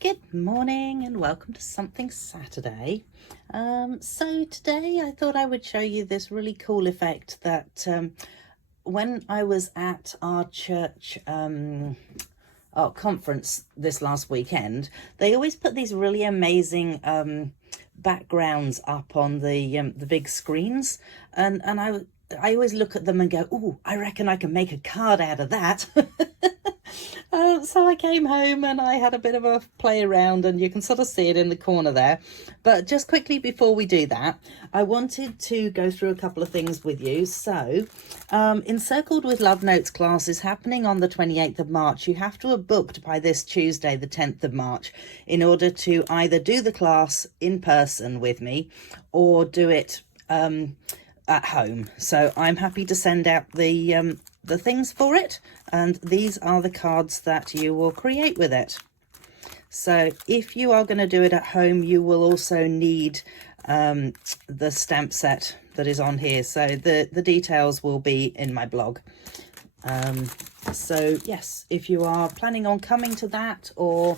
Good morning and welcome to Something Saturday. So today I thought I would show you this really cool effect that when I was at our church our conference this last weekend, they always put these really amazing backgrounds up on the big screens, and I always look at them and go, "Ooh, I reckon I can make a card out of that." So I came home and I had a bit of a play around, and you can sort of see it in the corner there. But just quickly before we do that, I wanted to go through a couple of things with you. So Encircled with Love Notes class is happening on the 28th of March. You have to have booked by this Tuesday, the 10th of March, in order to either do the class in person with me or do it at home. So I'm happy to send out the things for it, and these are the cards that you will create with it. So if you are going to do it at home, you will also need the stamp set that is on here. So the details will be in my blog. So yes, if you are planning on coming to that, or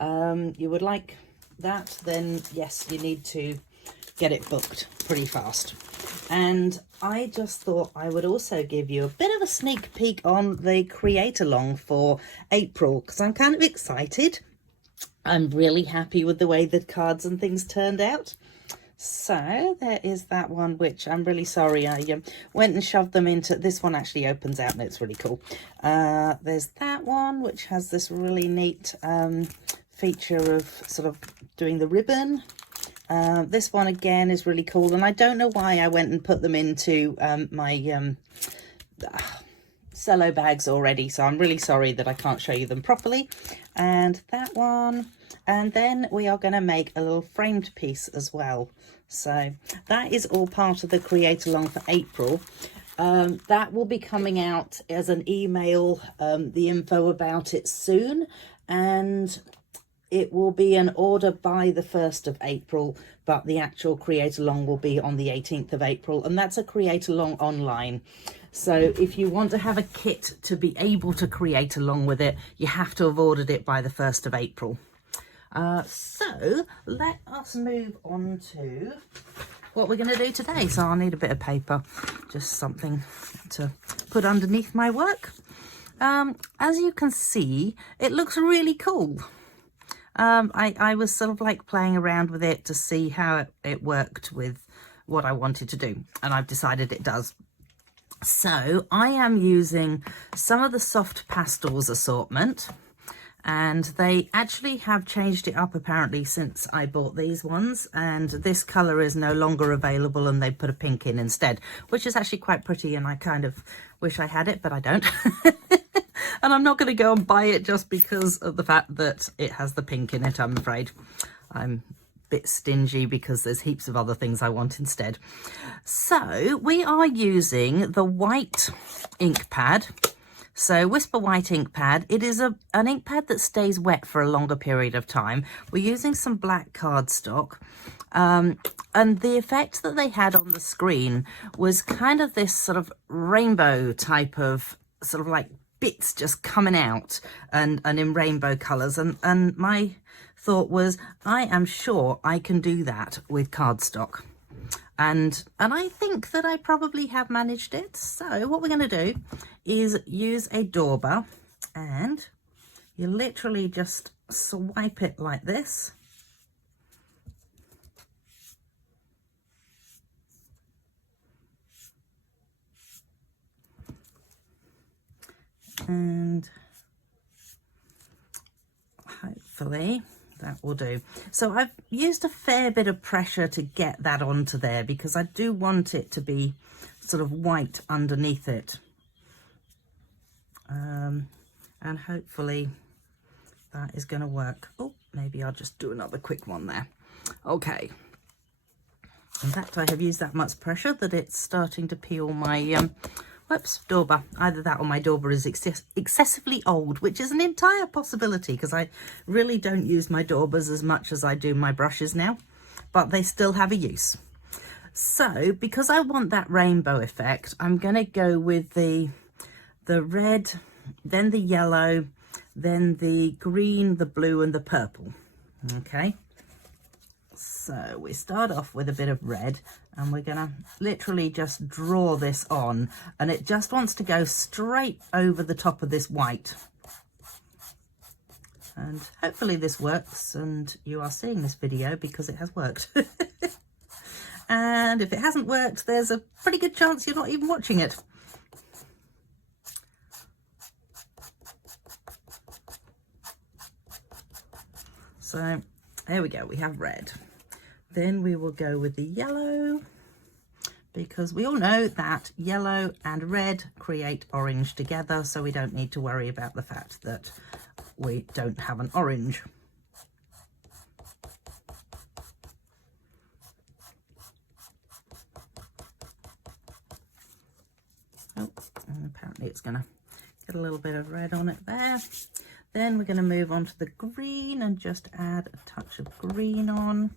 you would like that, then yes, you need to get it booked pretty fast. And I just thought I would also give you a bit of a sneak peek on the create along for April, because I'm kind of excited. I'm really happy with the way the cards and things turned out. So there is that one, which I'm really sorry I went and shoved them into. This one actually opens out and it's really cool. There's that one, which has this really neat feature of sort of doing the ribbon. This one again is really cool, and I don't know why I went and put them into my cello bags already, so I'm really sorry that I can't show you them properly. And that one, and then we are going to make a little framed piece as well. So that is all part of the create along for April. That will be coming out as an email, the info about it soon, and it will be an order by the 1st of April, but the actual create along will be on the 18th of April, and that's a create along online. So if you want to have a kit to be able to create along with it, you have to have ordered it by the 1st of April. So let us move on to what we're going to do today. So I'll need a bit of paper, just something to put underneath my work. As you can see, it looks really cool. I was sort of like playing around with it to see how it worked with what I wanted to do, and I've decided it does. So I am using some of the soft pastels assortment, and they actually have changed it up apparently since I bought these ones, and this colour is no longer available and they put a pink in instead, which is actually quite pretty, and I kind of wish I had it, but I don't. And I'm not going to go and buy it just because of the fact that it has the pink in it, I'm afraid. I'm a bit stingy because there's heaps of other things I want instead. So we are using the white ink pad. So Whisper White ink pad. It is an ink pad that stays wet for a longer period of time. We're using some black cardstock. And the effect that they had on the screen was kind of this sort of rainbow type of sort of like bits just coming out and in rainbow colours, and my thought was, I am sure I can do that with cardstock, and I think that I probably have managed it. So what we're going to do is use a dauber, and you literally just swipe it like this. And hopefully that will do. So I've used a fair bit of pressure to get that onto there, because I do want it to be sort of white underneath it. And hopefully that is going to work. Oh, maybe I'll just do another quick one there. Okay. In fact, I have used that much pressure that it's starting to peel my whoops, dauber. Either that or my dauber is excessively old, which is an entire possibility, because I really don't use my daubers as much as I do my brushes now, but they still have a use. So because I want that rainbow effect, I'm going to go with the red, then the yellow, then the green, the blue and the purple. Okay, so we start off with a bit of red, and we're gonna literally just draw this on, and it just wants to go straight over the top of this white. And hopefully this works and you are seeing this video because it has worked. And if it hasn't worked, there's a pretty good chance you're not even watching it. So there we go, we have red. Then we will go with the yellow, because we all know that yellow and red create orange together, so we don't need to worry about the fact that we don't have an orange. Oh, and apparently it's going to get a little bit of red on it there. Then we're going to move on to the green and just add a touch of green on.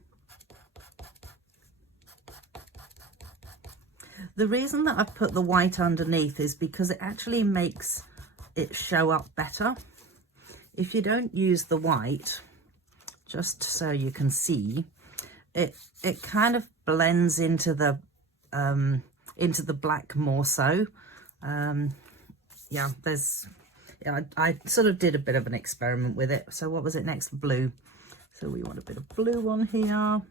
The reason that I've put the white underneath is because it actually makes it show up better. If you don't use the white, just so you can see, it kind of blends into the black more so. Yeah, I sort of did a bit of an experiment with it. So what was it next? Blue. So we want a bit of blue on here.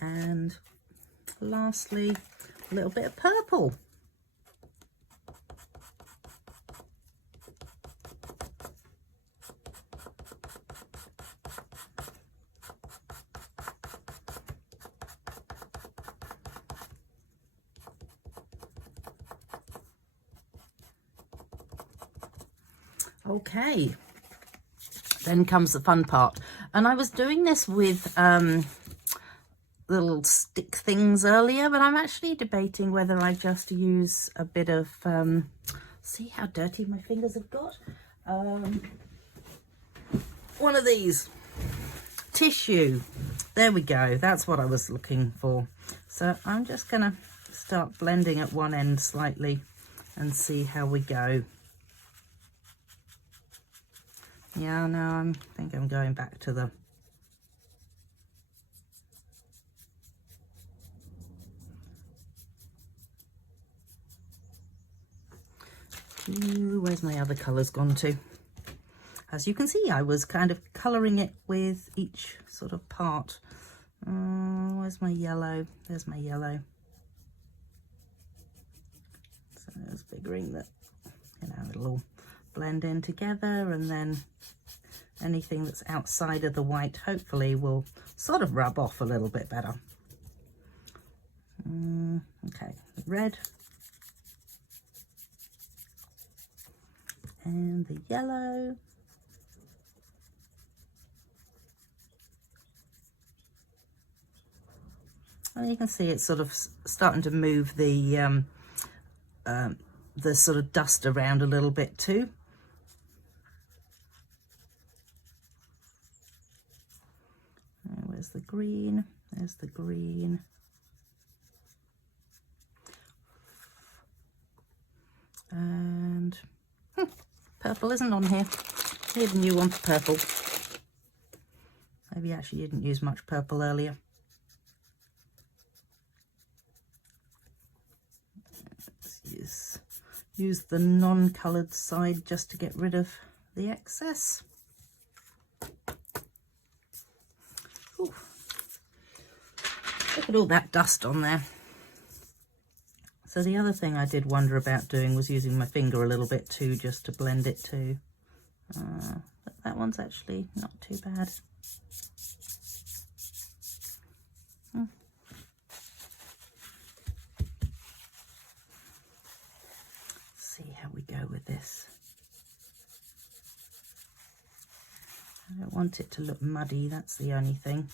And lastly, a little bit of purple. Okay, then comes the fun part. And I was doing this with little stick things earlier, but I'm actually debating whether I just use a bit of see how dirty my fingers have got, one of these tissue. There we go, that's what I was looking for. So I'm just gonna start blending at one end slightly and see how we go. Yeah, no, I think I'm going back to the where's my other colours gone to? As you can see, I was kind of colouring it with each sort of part. Where's my yellow? There's my yellow. So I was figuring that, you know, it'll all blend in together, and then anything that's outside of the white hopefully will sort of rub off a little bit better. Okay, red. And the yellow. Well, you can see it's sort of starting to move the sort of dust around a little bit too. Where's the green? There's the green. And purple isn't on here. Here's a new one for purple. Maybe actually you didn't use much purple earlier. Let's use the non-coloured side just to get rid of the excess. Ooh. Look at all that dust on there. So the other thing I did wonder about doing was using my finger a little bit too, just to blend it too. But that one's actually not too bad. See how we go with this. I don't want it to look muddy, that's the only thing.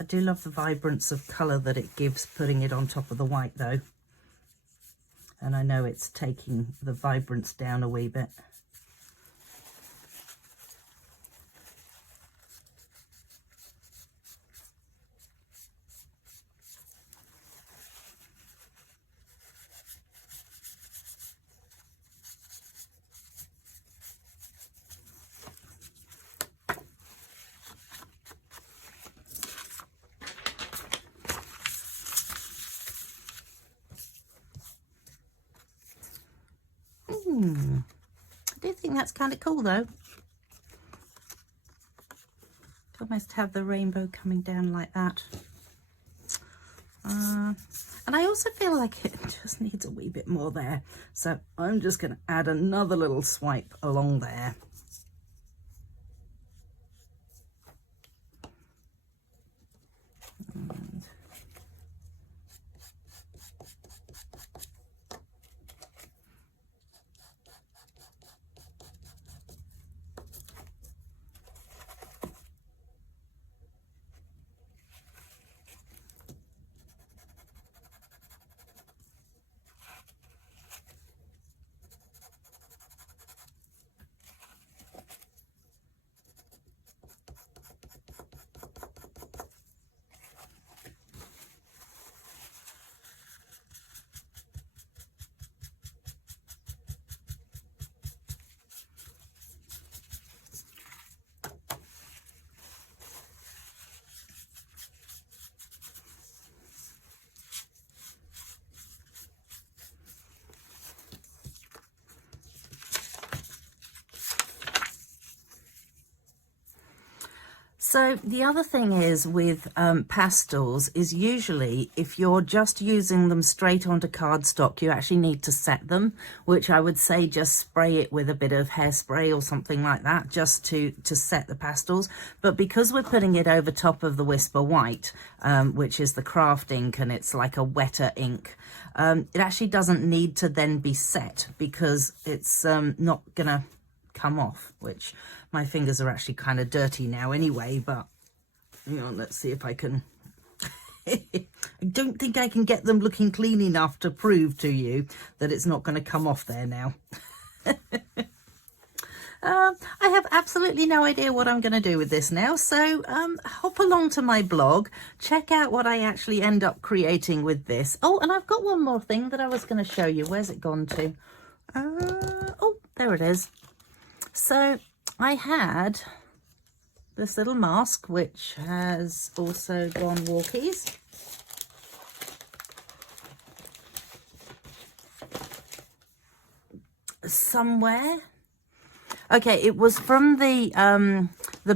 I do love the vibrance of colour that it gives putting it on top of the white though. And I know it's taking the vibrance down a wee bit. I do think that's kind of cool though. Almost have the rainbow coming down like that. And I also feel like it just needs a wee bit more there. So I'm just going to add another little swipe along there. So the other thing is with pastels is usually if you're just using them straight onto cardstock, you actually need to set them, which I would say just spray it with a bit of hairspray or something like that just to set the pastels. But because we're putting it over top of the Whisper White, which is the craft ink and it's like a wetter ink, it actually doesn't need to then be set because it's not gonna come off, which my fingers are actually kind of dirty now anyway, but hang on, let's see if I can. I don't think I can get them looking clean enough to prove to you that it's not going to come off there now. I have absolutely no idea what I'm going to do with this now, so hop along to my blog, check out what I actually end up creating with this. Oh, and I've got one more thing that I was going to show you. Where's it gone to? Oh, there it is. So I had this little mask, which has also gone walkies. Somewhere. Okay, it was from the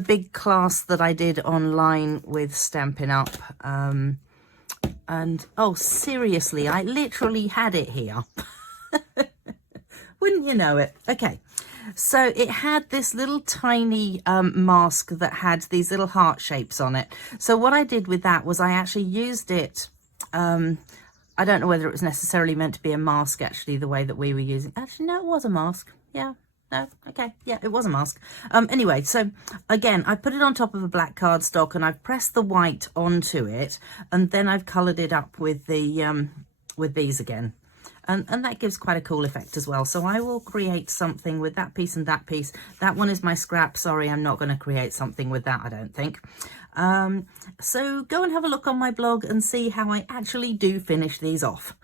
big class that I did online with Stampin' Up. And oh, seriously, I literally had it here. Wouldn't you know it? Okay. So it had this little tiny mask that had these little heart shapes on it. So what I did with that was I actually used it. I don't know whether it was necessarily meant to be a mask, actually, the way that we were using. Actually, no, it was a mask. Yeah. No, okay. Yeah, it was a mask. Anyway, so again, I put it on top of a black cardstock and I've pressed the white onto it. And then I've coloured it up with the with these again. And that gives quite a cool effect as well. So I will create something with that piece and that piece. That one is my scrap. Sorry, I'm not going to create something with that, I don't think. So go and have a look on my blog and see how I actually do finish these off.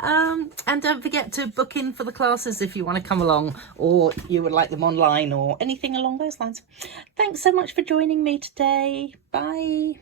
And don't forget to book in for the classes if you want to come along, or you would like them online or anything along those lines. Thanks so much for joining me today. Bye.